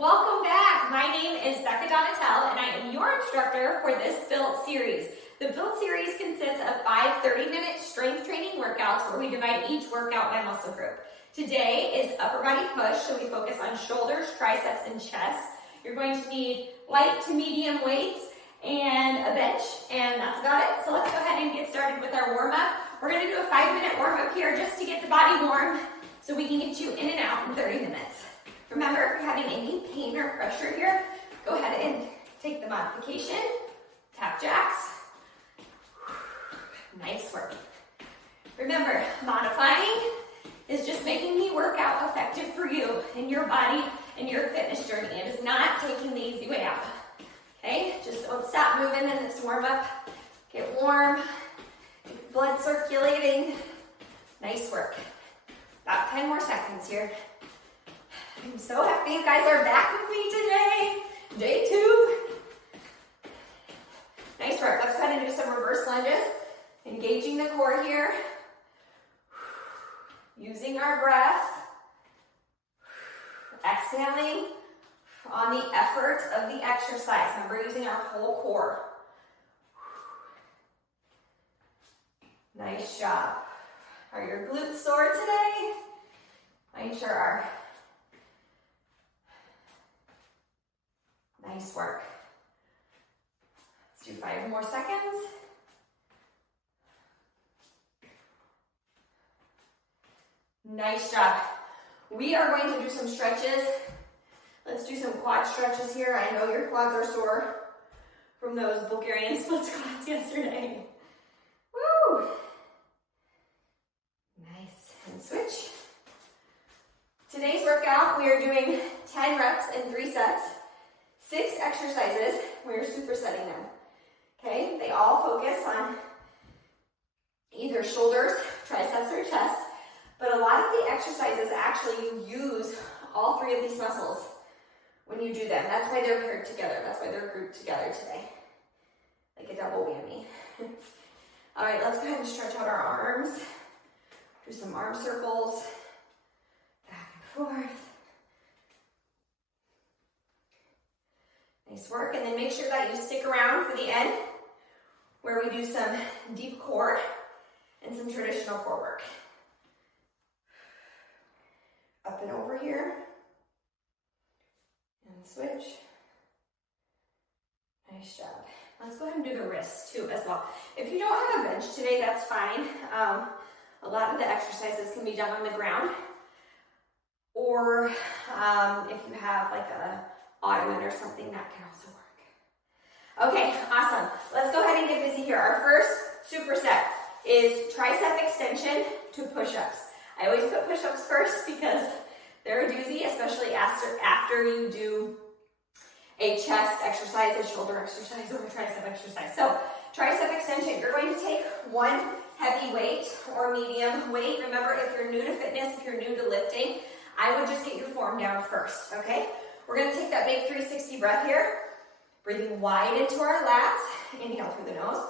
Welcome back. My name is Becca Donatel, and I am your instructor for this Built series. The Built series consists of 5 30-minute strength training workouts where we divide each workout by muscle group. Today is upper body push, so we focus on shoulders, triceps, and chest. You're going to need light to medium weights and a bench, and that's about it. So let's go ahead and get started with our warm-up. We're going to do a 5-minute warm-up here just to get the body warm so we can get you in and out in 30 minutes. Remember, if you're having any pain or pressure here, go ahead and take the modification, tap jacks. Nice work. Remember, modifying is just making the workout effective for you and your body and your fitness journey. It is not taking the easy way out. Okay, just don't stop moving in this warm up. Get warm, get blood circulating. Nice work. About 10 more seconds here. I'm so happy you guys are back with me today. Day 2. Nice work. Let's go ahead and do some reverse lunges. Engaging the core here. Using our breath. Exhaling on the effort of the exercise. Remember, using our whole core. Nice job. Are your glutes sore today? Mine sure are. Nice work. Let's do 5 more seconds. Nice job. We are going to do some stretches. Let's do some quad stretches here. I know your quads are sore from those Bulgarian split squats yesterday. Woo! Nice. And switch. Today's workout, we are doing 10 reps in 3 sets. 6 exercises, we're supersetting them. Okay, they all focus on either shoulders, triceps, or chest, but a lot of the exercises actually you use all 3 of these muscles when you do them. That's why they're paired together. That's why they're grouped together today. Like a double whammy. All right, let's go ahead and stretch out our arms. Do some arm circles, back and forth. Nice work, and then make sure that you stick around for the end where we do some deep core and some traditional core work. Up and over here, and switch. Nice job. Let's go ahead and do the wrists too as well. If you don't have a bench today, that's fine. A lot of the exercises can be done on the ground, or if you have like a ottoman or something, that can also work. Okay, awesome. Let's go ahead and get busy here. Our first superset is tricep extension to push-ups. I always put push-ups first because they're a doozy, especially after you do a chest exercise, a shoulder exercise, or a tricep exercise. So tricep extension, you're going to take one heavy weight or medium weight. Remember, if you're new to fitness, if you're new to lifting, I would just get your form down first, okay? We're going to take that big 360 breath here, breathing wide into our lats. Inhale through the nose.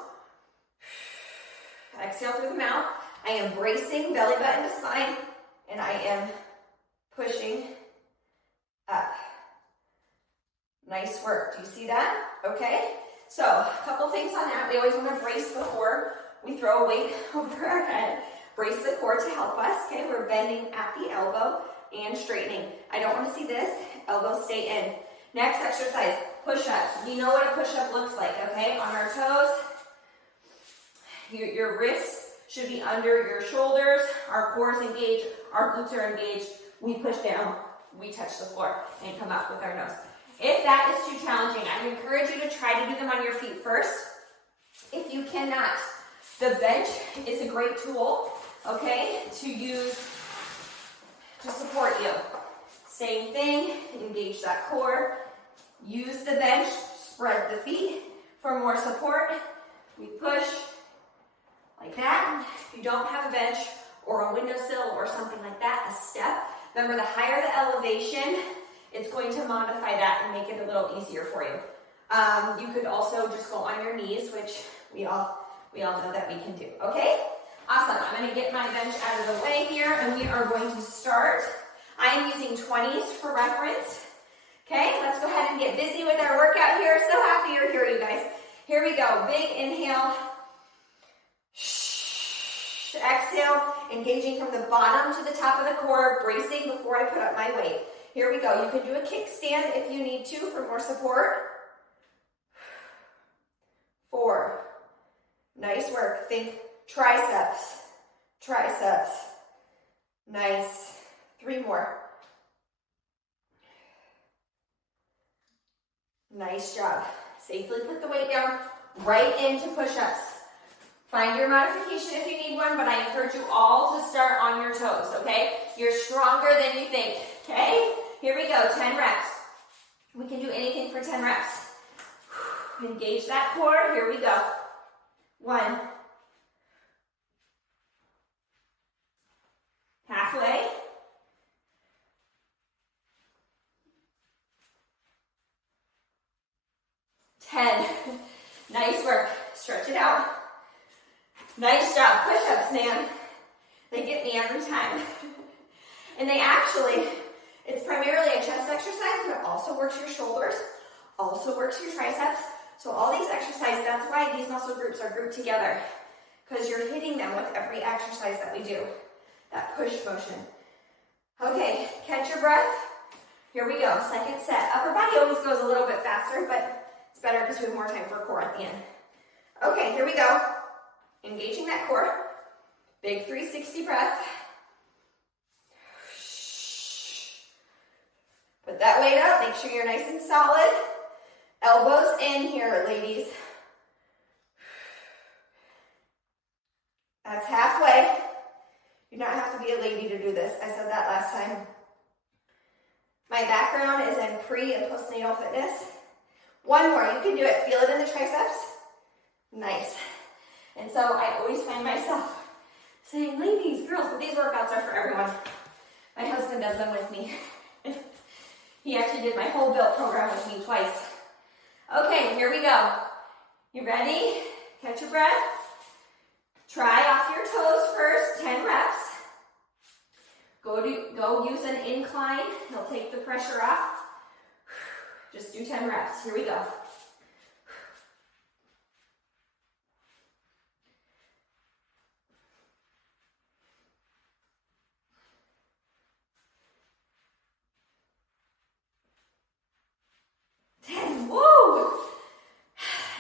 Exhale through the mouth. I am bracing belly button to spine, and I am pushing up. Nice work. Do you see that? Okay. So a couple things on that. We always want to brace before we throw a weight over our head. Brace the core to help us. Okay, we're bending at the elbow and straightening. I don't want to see this. Elbows stay in. Next exercise, push-ups. You know what a push-up looks like, okay? On our toes, your wrists should be under your shoulders. Our core is engaged. Our glutes are engaged. We push down. We touch the floor and come up with our nose. If that is too challenging, I would encourage you to try to do them on your feet first. If you cannot, the bench is a great tool, okay, to use to support you. Same thing, engage that core. Use the bench, spread the feet for more support. We push like that. If you don't have a bench or a windowsill or something like that, a step. Remember, the higher the elevation, it's going to modify that and make it a little easier for you. You could also just go on your knees, which we all know that we can do. Okay? Awesome. I'm going to get my bench out of the way here, and we are going to start. I am using 20s for reference. Okay, let's go ahead and get busy with our workout here. So happy you're here, you guys. Here we go. Big inhale. Exhale, engaging from the bottom to the top of the core, bracing before I put up my weight. Here we go. You can do a kickstand if you need to for more support. 4. Nice work. Think triceps, triceps. Nice. 3 more. Nice job. Safely put the weight down right into push-ups. Find your modification if you need one, but I encourage you all to start on your toes, okay? You're stronger than you think, okay? Here we go, 10 reps. We can do anything for 10 reps. Engage that core, here we go. 1. Halfway. 10. Nice work. Stretch it out. Nice job. Push-ups, man. They get me every time. And they actually, it's primarily a chest exercise, but it also works your shoulders, also works your triceps. So all these exercises, that's why these muscle groups are grouped together, because you're hitting them with every exercise that we do. That push motion. Okay, catch your breath. Here we go. Second set. Upper body always goes a little bit faster, but it's better because we have more time for core at the end. Okay, here we go. Engaging that core. Big 360 breath. Put that weight up. Make sure you're nice and solid. Elbows in here, ladies. That's halfway. You do not have to be a lady to do this. I said that last time. My background is in pre- and postnatal fitness. 1 more. You can do it. Feel it in the triceps. Nice. And so I always find myself saying, ladies, girls, but these workouts are for everyone. My husband does them with me. He actually did my whole build program with me twice. Okay, here we go. You ready? Catch your breath. Try off your toes first, 10 reps. Go use an incline. It'll take the pressure off. Just do 10 reps. Here we go.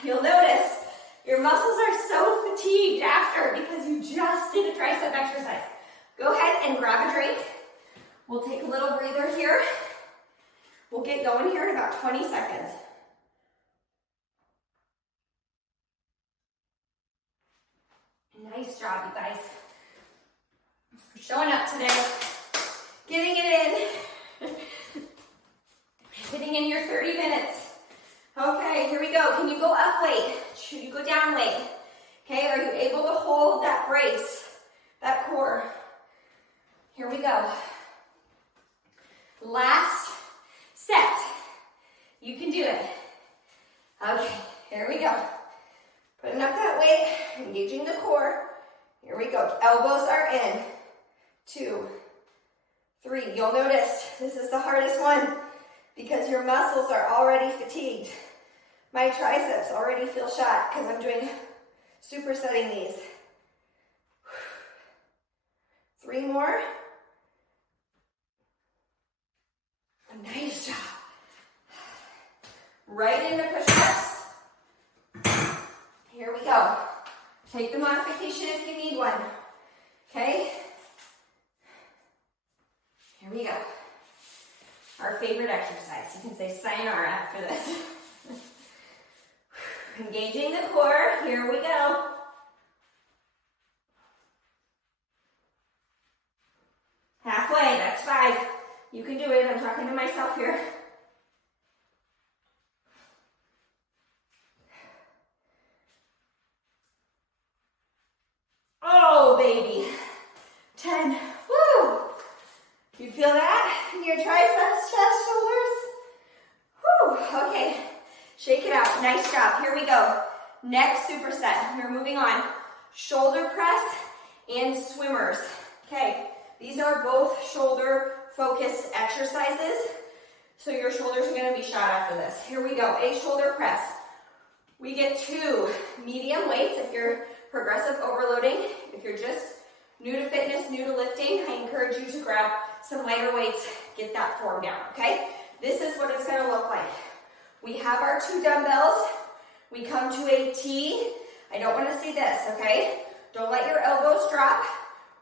You'll notice your muscles are so fatigued after because you just did a tricep exercise. Go ahead and grab a drink. We'll take a little breather here. We'll get going here in about 20 seconds. Nice job, you guys. For showing up today. Getting it in. Getting in your 30 minutes. Okay, here we go. Can you go up weight? Should you go down weight? Okay, are you able to hold that brace, that core? Here we go. Last set. You can do it. Okay, here we go. Putting up that weight, engaging the core. Here we go. Elbows are in. 2, 3. You'll notice this is the hardest one because your muscles are already fatigued. My triceps already feel shot because I'm doing supersetting these. 3 more. Nice job. Right into push-ups. Here we go. Take the modification if you need one. Okay? Here we go. Our favorite exercise. You can say sayonara after this. Engaging the core. Here we go. Halfway. That's 5. You can do it. I'm talking to myself here. Oh, baby. 10. Woo! You feel that in your triceps, chest, shoulders? Woo! Okay. Shake it out. Nice job. Here we go. Next superset. We're moving on. Shoulder press and swimmers. Okay. These are both shoulder focused exercises. So your shoulders are gonna be shot after this. Here we go, a shoulder press. We get 2 medium weights if you're progressive overloading. If you're just new to fitness, new to lifting, I encourage you to grab some lighter weights, get that form down, okay? This is what it's gonna look like. We have our 2 dumbbells. We come to a T. I don't wanna see this, okay? Don't let your elbows drop.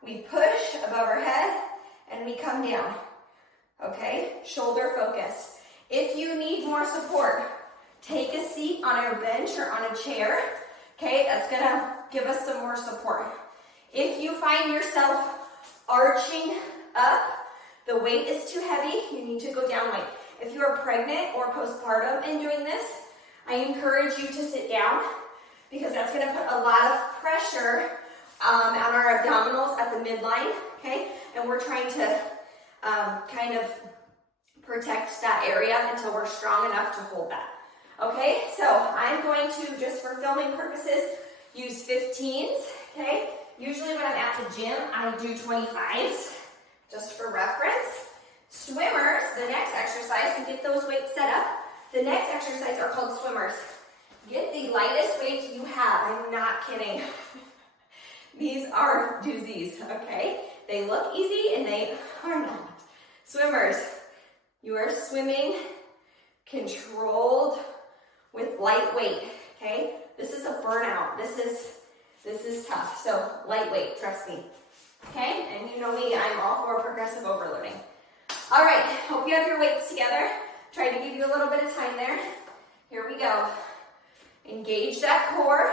We push above our head and we come down, okay? Shoulder focus. If you need more support, take a seat on a bench or on a chair, okay? That's gonna give us some more support. If you find yourself arching up, the weight is too heavy, you need to go down weight. If you are pregnant or postpartum and doing this, I encourage you to sit down because that's gonna put a lot of pressure on our abdominals at the midline, okay? And we're trying to kind of protect that area until we're strong enough to hold that. Okay, so I'm going to, just for filming purposes, use 15s, okay? Usually when I'm at the gym, I do 25s, just for reference. Swimmers, the next exercise, to get those weights set up, the next exercise are called swimmers. Get the lightest weight you have, I'm not kidding. These are doozies, okay? They look easy and they are not. Swimmers, you are swimming controlled with light weight, okay? This is a burnout. This is tough. So lightweight, trust me. Okay? And you know me, I'm all for progressive overloading. All right, hope you have your weights together. Try to give you a little bit of time there. Here we go. Engage that core.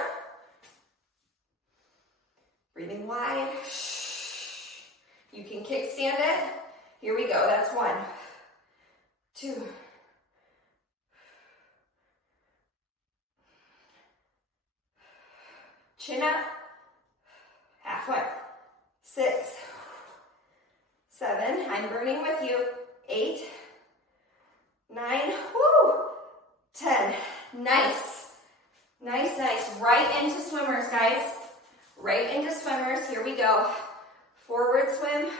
Breathing wide. You can kickstand it. Here we go. That's 1, 2. Chin up. Halfway. 6, 7. I'm burning with you. 8, 9. Woo. 10. Nice. Nice, nice. Right into swimmers, guys. Right into swimmers. Here we go. Forward swim.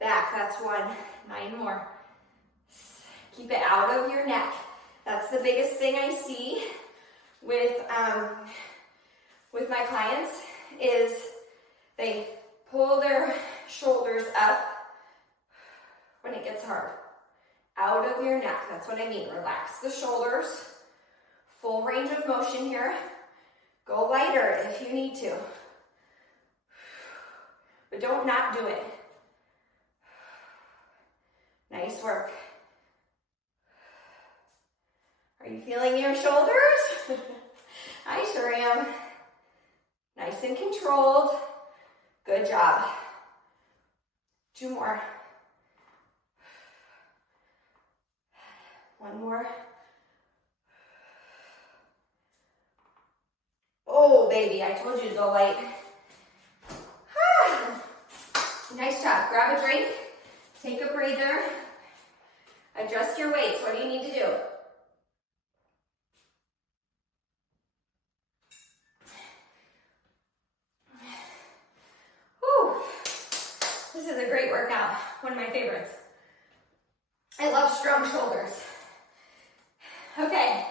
Back. That's 1. 9 more. Keep it out of your neck. That's the biggest thing I see with my clients is they pull their shoulders up when it gets hard. Out of your neck. That's what I mean. Relax the shoulders. Full range of motion here. Go lighter if you need to. But don't not do it. Nice work. Are you feeling your shoulders? I sure am. Nice and controlled. Good job. 2 more. 1 more. Oh, baby, I told you to go light. Nice job. Grab a drink. Take a breather. Adjust your weights. What do you need to do? Whew. This is a great workout. One of my favorites. I love strong shoulders. Okay.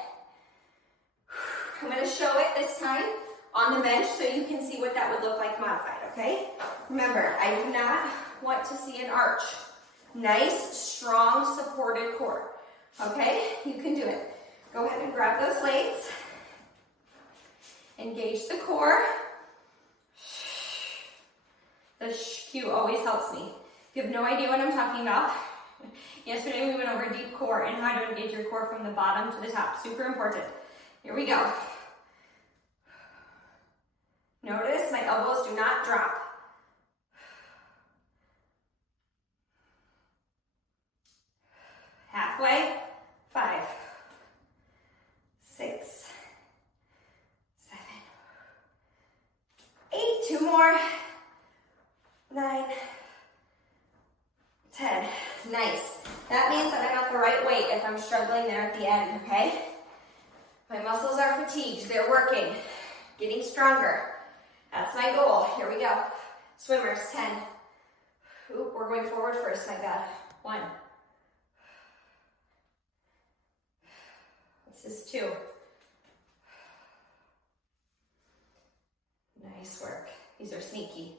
I'm going to show it this time on the bench so you can see what that would look like modified, okay? Remember, I do not want to see an arch. Nice, strong, supported core, okay? You can do it. Go ahead and grab those weights. Engage the core. The cue always helps me. If you have no idea what I'm talking about, yesterday we went over deep core and how to engage your core from the bottom to the top. Super important. Here we go. Notice my elbows do not drop. Halfway. 5, 6, 7, 8. 2 more. 9, 10. Nice. That means that I'm at the right weight if I'm struggling there at the end, okay? My muscles are fatigued. They're working. Getting stronger. That's my goal. Here we go. Swimmers, 10. Ooh, we're going forward first, my God. 1, This is 2. Nice work. These are sneaky.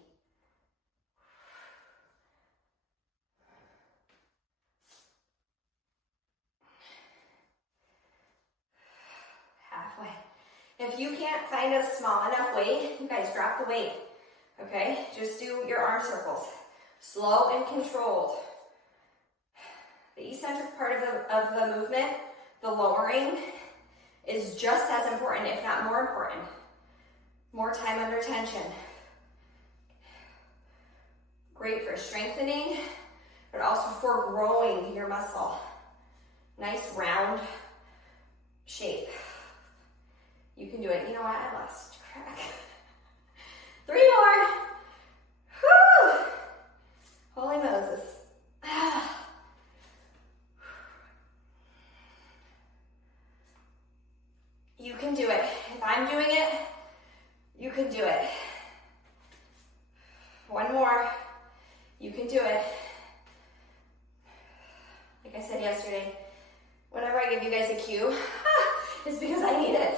Halfway. If you can't find a small enough weight, you guys drop the weight. Okay? Just do your arm circles. Slow and controlled. The eccentric part of the movement, the lowering, is just as important, if not more important. More time under tension. Great for strengthening, but also for growing your muscle. Nice round shape. You can do it. You know what? I lost track. 3 more. Whew. Holy Moses. You can do it. If I'm doing it, you can do it. 1 more. You can do it. Like I said yesterday, whenever I give you guys a cue, it's because I need it.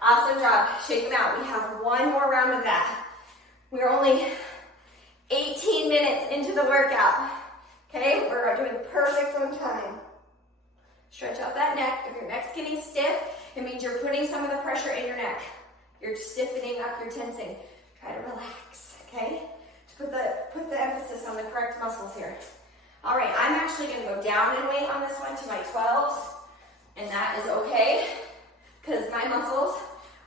Awesome job. Shake them out. We have 1 more round of that. We're only 18 minutes into the workout. Okay, we're doing perfect on time. Stretch out that neck. If your neck's getting stiff, it means you're putting some of the pressure in your neck. You're stiffening up, you're tensing. Try to relax, okay? To put the emphasis on the correct muscles here. All right, I'm actually gonna go down in weight on this one to my 12s, and that is okay, because my muscles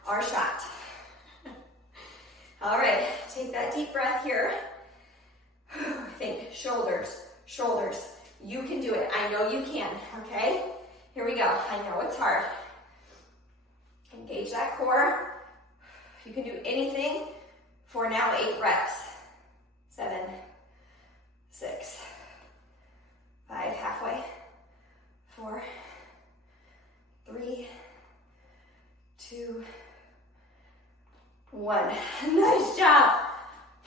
are shot. All right, take that deep breath here. Think shoulders, shoulders. You can do it. I know you can, okay? Here we go. I know it's hard. Engage that core. You can do anything for now 8 reps. 7, 6, 5, halfway. 4, 3, 2, 1. Nice job.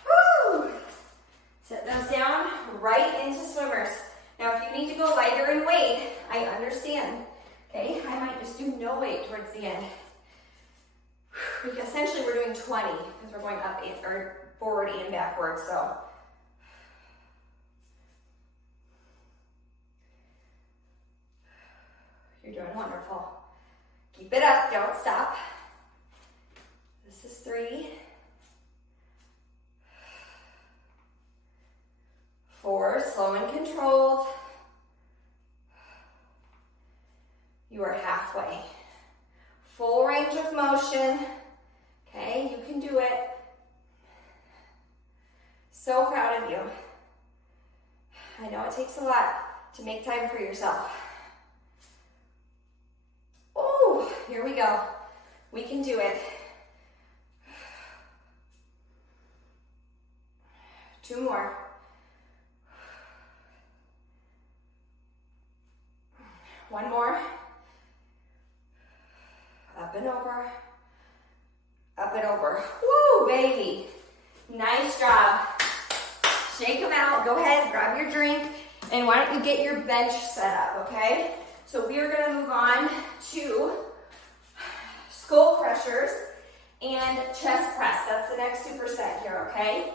Woo! Set those down right into swimmers. Now, if you need to go lighter in weight, I understand. Okay, I might just do no weight towards the end. Essentially, we're doing 20 because we're going up or forward and backwards. So, you're doing wonderful. Keep it up. Don't stop. This is 3. 4, slow and controlled. You are halfway. Full range of motion. Okay, you can do it. So proud of you. I know it takes a lot to make time for yourself. Oh, here we go. We can do it. 2 more. 1 more. Up and over. Up and over. Woo, baby. Nice job. Shake them out. Go ahead, grab your drink, and why don't you get your bench set up, okay? So we are going to move on to skull crushers and chest press. That's the next superset here, okay?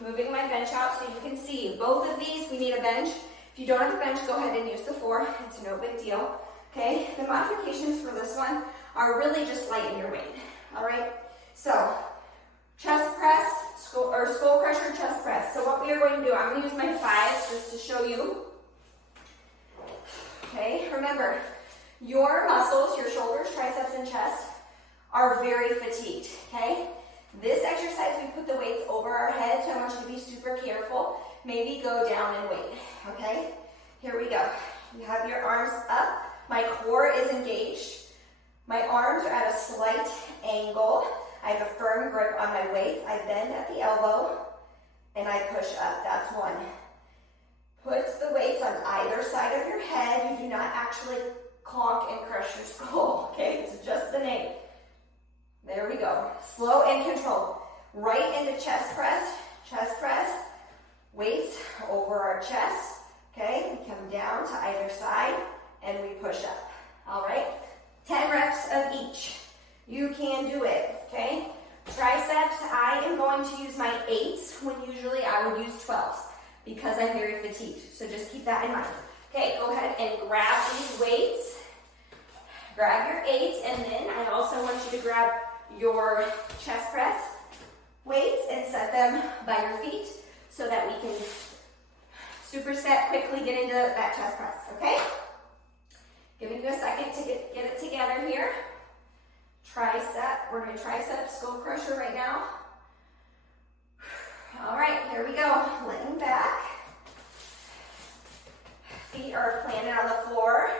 Moving my bench out so you can see. Both of these, we need a bench. If you don't have a bench, go ahead and use the 4. It's no big deal, okay? The modifications for this one are really just lighten your weight, all right? So, chest press, skull crusher chest press. So what we are going to do, I'm going to use my 5s just to show you. Okay, remember, your muscles, your shoulders, triceps, and chest are very fatigued, okay? This exercise, we put the weights over our head, so I want you to be super careful. Maybe go down in weight, okay? Here we go. You have your arms up. My core is engaged. My arms are at a slight angle. I have a firm grip on my weights. I bend at the elbow, and I push up. That's 1. Put the weights on either side of your head. You do not actually clonk and crush your skull, okay? It's just the name. There we go. Slow and controlled. Right into chest press, weights over our chest, okay? We come down to either side, and we push up. All right, 10 reps of each. You can do it, okay? Triceps, I am going to use my 8s when usually I would use 12s because I'm very fatigued. So just keep that in mind. Okay, go ahead and grab these weights. Grab your 8s, and then I also want you to grab your chest press weights and set them by your feet so that we can superset, quickly get into that chest press, okay? Giving you a second to get it together here. Tricep, we're doing tricep skull crusher right now. All right, here we go. Laying back. Feet are planted on the floor.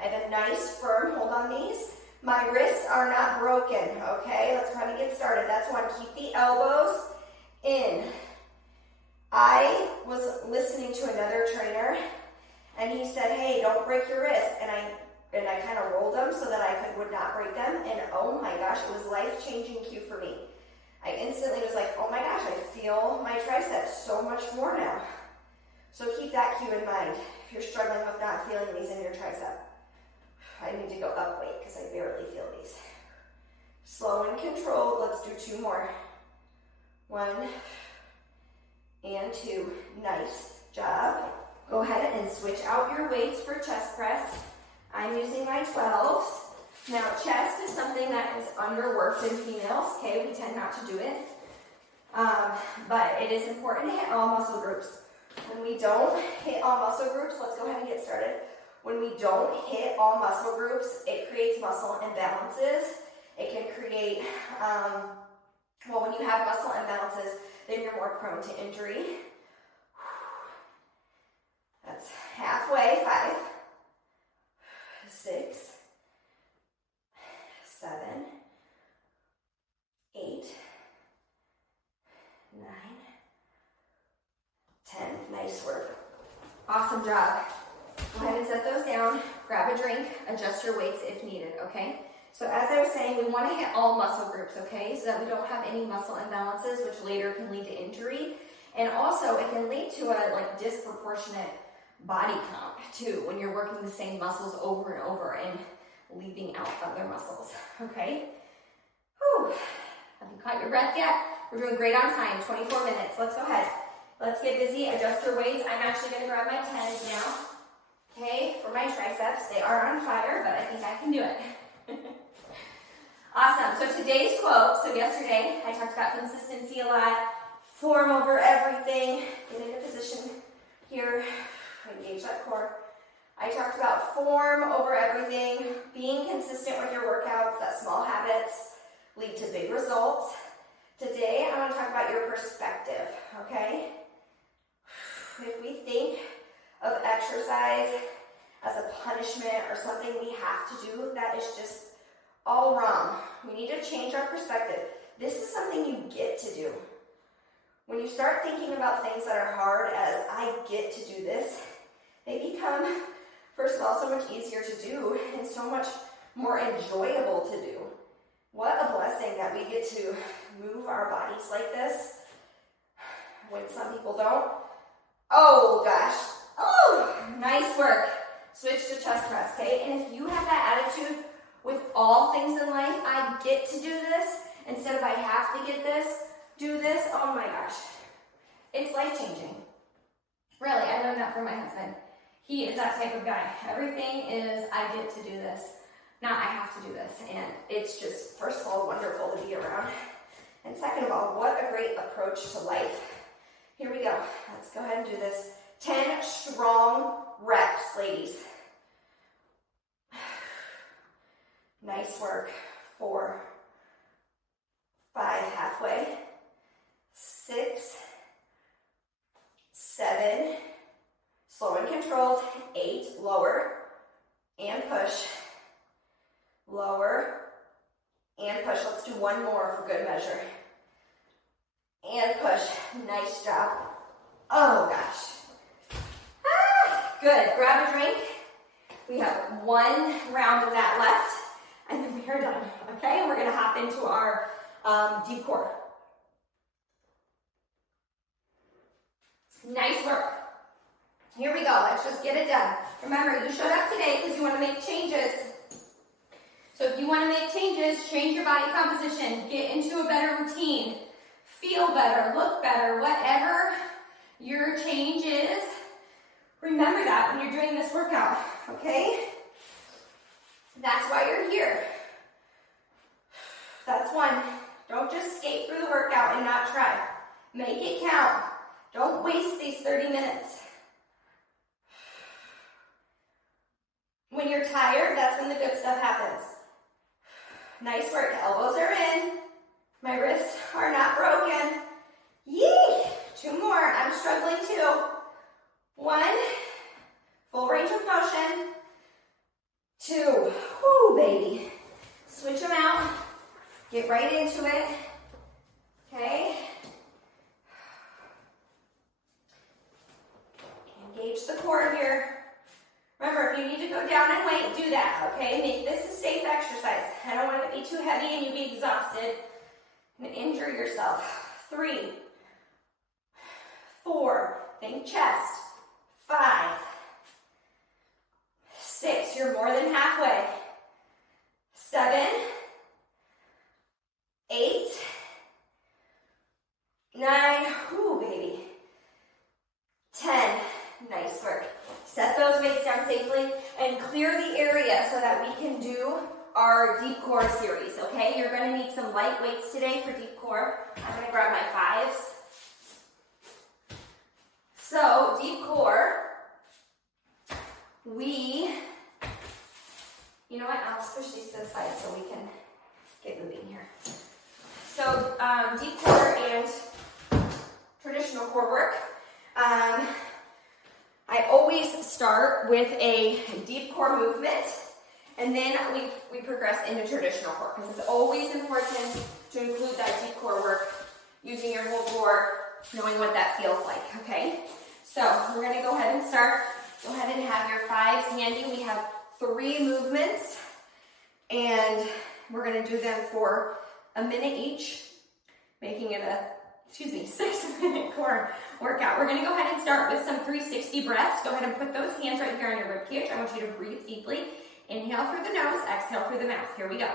I have a nice firm hold on these. My wrists are not broken, okay? Let's go ahead and get started. That's one. Keep the elbows in. I was listening to another trainer, and he said, hey, don't break your wrists. And I kind of rolled them so that I would not break them. And oh my gosh, it was life-changing cue for me. I instantly was like, oh my gosh, I feel my triceps so much more now. So keep that cue in mind if you're struggling with not feeling these in your tricep. I need to go up weight because I barely feel these. Slow and controlled. Let's do 2 more. 1 and 2. Nice job. Go ahead and switch out your weights for chest press. I'm using my 12s. Now, chest is something that is underworked in females. Okay, we tend not to do it. But it is important to hit all muscle groups. When we don't hit all muscle groups, let's go ahead and get started. When we don't hit all muscle groups, it creates muscle imbalances. It can create, when you have muscle imbalances, then you're more prone to injury. That's halfway. 5, 6, 7, 8, 9, 10. Nice work. Awesome job. Go ahead and set those down. Grab a drink. Adjust your weights if needed, okay? So as I was saying, we want to hit all muscle groups, okay? So that we don't have any muscle imbalances, which later can lead to injury. And also, it can lead to a disproportionate body count, too, when you're working the same muscles over and over and leaving out other muscles, okay? Whew. Have you caught your breath yet? We're doing great on time, 24 minutes. Let's go ahead. Let's get busy. Adjust your weights. I'm actually going to grab my 10s now. Okay, for my triceps, they are on fire, but I think I can do it. Awesome. So today's quote, so yesterday I talked about consistency a lot, form over everything, get into position here, engage that core. I talked about form over everything, being consistent with your workouts, that small habits lead to big results. Today I want to talk about your perspective, okay? If we think of exercise as a punishment or something we have to do, that is just all wrong. We need to change our perspective. This is something you get to do. When you start thinking about things that are hard as I get to do this, they become, first of all, so much easier to do and so much more enjoyable to do. What a blessing that we get to move our bodies like this when some people don't. Oh gosh. Oh, nice work. Switch to chest press, okay? And if you have that attitude with all things in life, I get to do this, instead of I have to get this, do this, oh my gosh. It's life-changing. Really, I learned that from my husband. He is that type of guy. Everything is, I get to do this, not I have to do this. And it's just, first of all, wonderful to be around. And second of all, what a great approach to life. Here we go. Let's go ahead and do this. 10 strong reps, ladies. Nice work. 4, 5, halfway. 6, 7, slow and controlled. 8, lower and push. Lower and push. Let's do one more for good measure. And push. Nice job. Oh gosh. Good. Grab a drink. We have one round of that left, and then we are done. Okay, and we're going to hop into our deep core. Nice work. Here we go. Let's just get it done. Remember, you showed up today because you want to make changes. So if you want to make changes, change your body composition, get into a better routine, feel better, look better, whatever your change is, remember that when you're doing this workout, okay? That's why you're here. That's one. Don't just skate through the workout and not try. Make it count. Don't waste these 30 minutes. When you're tired, that's when the good stuff happens. Nice work. Elbows are in. My wrists are not broken. Yee! 2 more. I'm struggling too. 1. Full range of motion. 2. Whoo, baby. Switch them out. Get right into it. Okay? Engage the core here. Remember, if you need to go down in weight, do that, okay? Make this a safe exercise. I don't want it to be too heavy and you be exhausted and injure yourself. 3, 4, think chest. 5, 6, you're more than halfway. 7, 8, 9, whoo, baby. 10, nice work. Set those weights down safely and clear the area so that we can do our deep core series, okay? You're gonna need some light weights today for deep core. I'm gonna grab my 5s. So, deep core, you know what, I'll push these to the side so we can get moving here. So, deep core and traditional core work. I always start with a deep core movement, and then we progress into traditional core, because it's always important to include that deep core work, using your whole core, knowing what that feels like, okay? So we're going to go ahead and start. Go ahead and have your 5s handy. We have 3 movements, and we're going to do them for a minute each, making it a 6-minute core workout. We're going to go ahead and start with some 360 breaths. Go ahead and put those hands right here on your rib cage. I want you to breathe deeply. Inhale through the nose, exhale through the mouth. Here we go.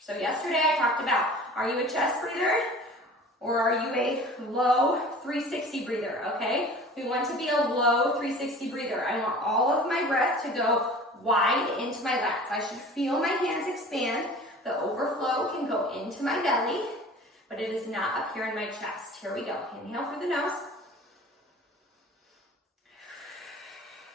So yesterday I talked about, are you a chest breather or are you a low 360 breather, okay? We want to be a low 360 breather. I want all of my breath to go wide into my lats. I should feel my hands expand. The overflow can go into my belly, but it is not up here in my chest. Here we go. Inhale through the nose.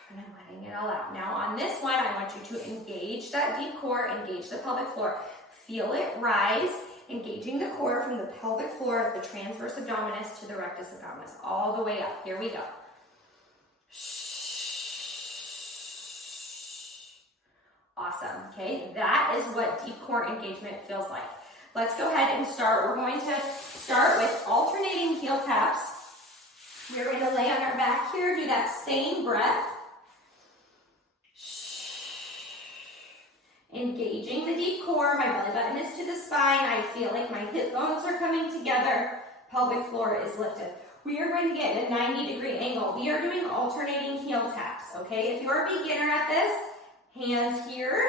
And I'm letting it all out. Now on this one, I want you to engage that deep core, engage the pelvic floor. Feel it rise, engaging the core from the pelvic floor, the transverse abdominis to the rectus abdominis, all the way up. Here we go. Awesome, okay? That is what deep core engagement feels like. Let's go ahead and start. We're going to start with alternating heel taps. We're going to lay on our back here, do that same breath. Engaging the deep core. My belly button is to the spine. I feel like my hip bones are coming together. Pelvic floor is lifted. We are going to get a 90-degree angle. We are doing alternating heel taps, okay? If you're a beginner at this, hands here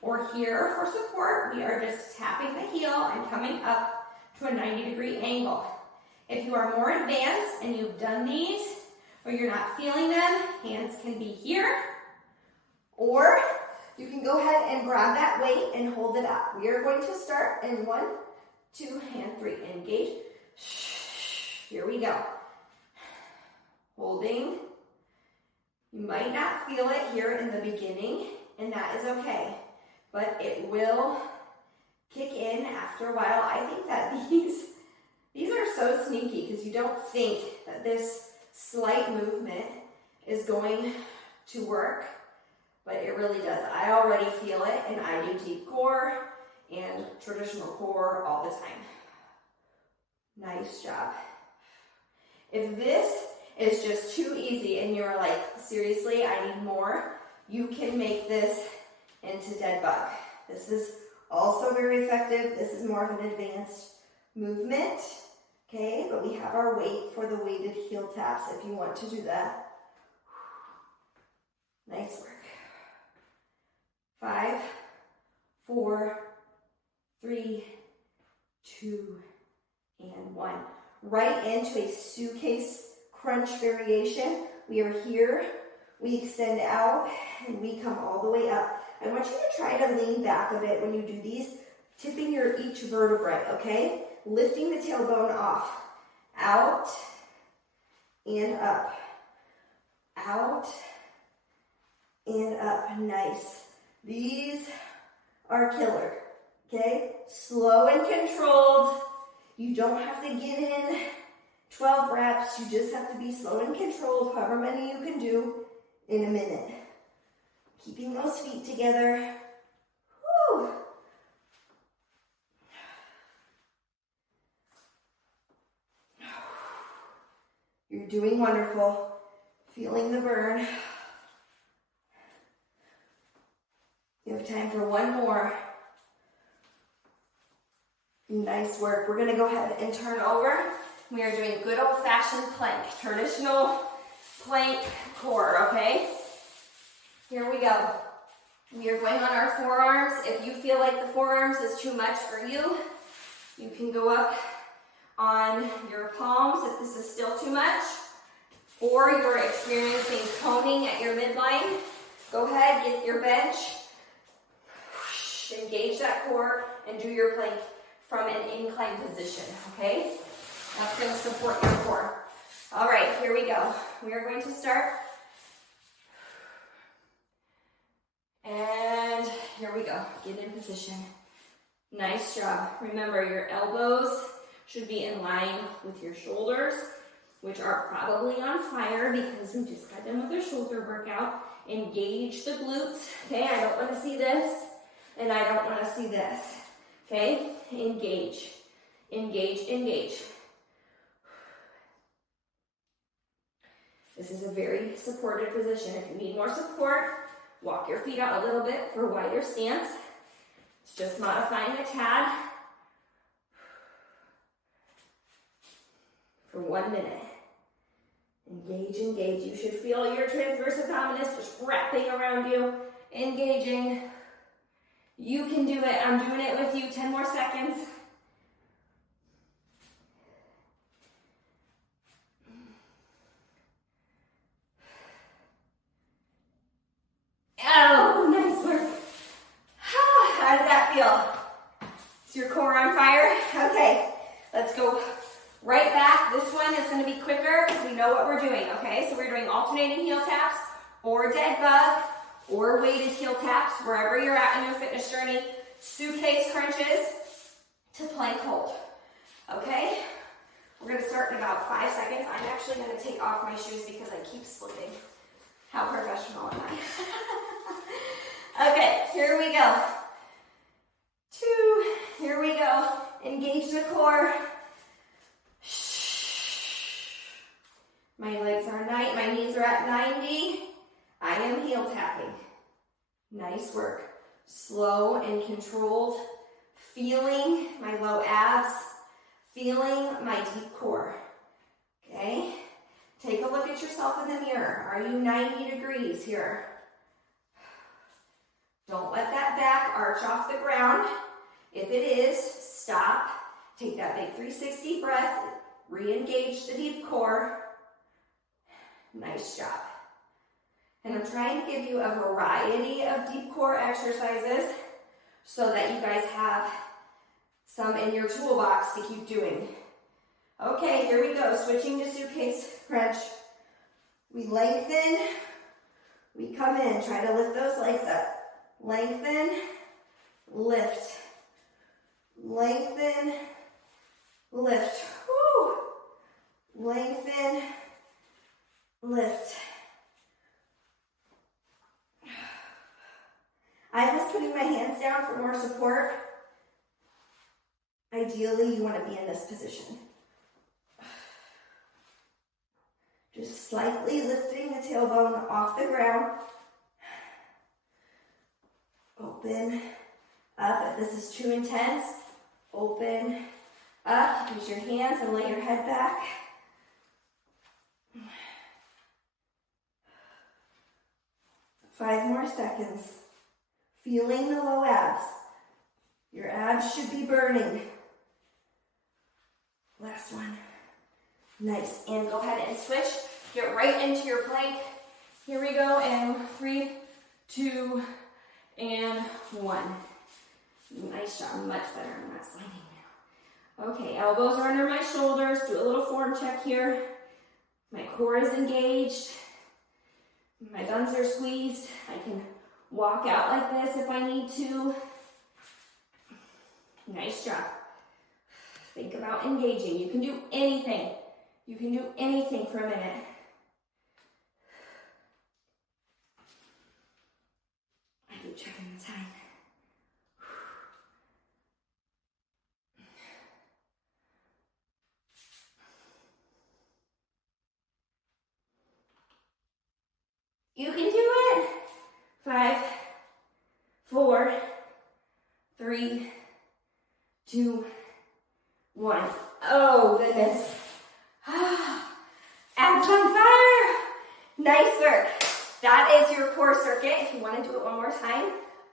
or here for support. We are just tapping the heel and coming up to a 90-degree angle. If you are more advanced and you've done these, or you're not feeling them, hands can be here, or you can go ahead and grab that weight and hold it up. We are going to start in 1, 2, and 3. Engage. Here we go. Holding. You might not feel it here in the beginning, and that is okay, but it will kick in after a while. I think that these are so sneaky because you don't think that this slight movement is going to work, but it really does. I already feel it, and I do deep core and traditional core all the time. Nice job. If this is just too easy and you're like, seriously, I need more, you can make this into dead bug. This is also very effective. This is more of an advanced movement, okay? But we have our weight for the weighted heel taps if you want to do that Nice work. 5, 4, 3, 2, and 1. Right into a suitcase crunch variation. We are here, we extend out, and we come all the way up. I want you to try to lean back a bit when you do these, tipping your each vertebrae, okay? Lifting the tailbone off. Out and up. Out and up. Nice. These are killer, okay? Slow and controlled. You don't have to get in 12 reps. You just have to be slow and controlled, however many you can do in a minute. Keeping those feet together. Woo. You're doing wonderful. Feeling the burn. You have time for one more. Nice work. We're going to go ahead and turn over. We are doing good old-fashioned plank, traditional plank core, okay? Here we go. We are going on our forearms. If you feel like the forearms is too much for you, you can go up on your palms if this is still too much, or you're experiencing toning at your midline. Go ahead, get your bench, engage that core, and do your plank from an inclined position, okay? That's going to support your core. All right, here we go. We are going to start. And here we go. Get in position. Nice job. Remember, your elbows should be in line with your shoulders, which are probably on fire because we just got done with a shoulder workout. Engage the glutes. Okay, I don't want to see this, and I don't want to see this. Okay, engage, engage, engage. This is a very supported position. If you need more support, walk your feet out a little bit for a wider stance. It's just modifying a tad for 1 minute. Engage, engage. You should feel your transverse abdominis just wrapping around you. Engaging. You can do it. I'm doing it with you. 10 more seconds. Oh, nice work. How did that feel? Is your core on fire? Okay, let's go right back. This one is going to be quicker because we know what we're doing, okay? So we're doing alternating heel taps or dead bug or weighted heel taps, wherever you're at in your fitness journey. Suitcase crunches to plank hold, okay? We're going to start in about 5 seconds. I'm actually going to take off my shoes because I keep slipping. How professional am I? Okay, here we go. 2, here we go. Engage the core. My legs are my knees are at 90. I am heel tapping. Nice work. Slow and controlled. Feeling my low abs. Feeling my deep core. Okay? Take a look at yourself in the mirror. Are you 90 degrees here? Don't let that back arch off the ground. If it is, stop. Take that big 360 breath. Re-engage the deep core. Nice job. And I'm trying to give you a variety of deep core exercises so that you guys have some in your toolbox to keep doing. Okay, here we go. Switching to suitcase crunch. We lengthen. We come in. Try to lift those legs up. Lengthen. Lift. Lengthen. Lift. Woo. Lengthen. Lift. I'm just putting my hands down for more support. Ideally, you want to be in this position. Just slightly lifting the tailbone off the ground. Open up. If this is too intense, open up. Use your hands and lay your head back. 5 more seconds. Feeling the low abs. Your abs should be burning. Last one. Nice. And go ahead and switch. Get right into your plank. Here we go. And 3, 2, and 1. Nice job. Much better. I'm not sliding now. Okay, elbows are under my shoulders. Do a little form check here. My core is engaged. My buns are squeezed. I can walk out like this if I need to. Nice job. Think about engaging. You can do anything. You can do anything for a minute. I keep checking the time. You can do it. 5, 4, 3, 2, 1. Oh, goodness. Abs on fire. Nice work. That is your core circuit. If you want to do it one more time,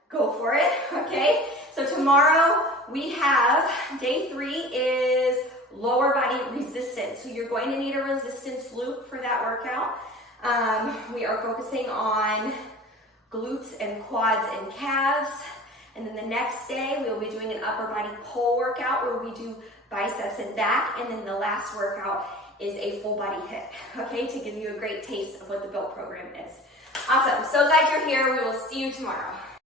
go for it, okay? So tomorrow we have, day 3 is lower body resistance. So you're going to need a resistance loop for that workout. We are focusing on glutes and quads and calves. And then the next day, we will be doing an upper body pull workout where we do biceps and back. And then the last workout is a full body hit, okay, to give you a great taste of what the build program is. Awesome. So glad you're here. We will see you tomorrow.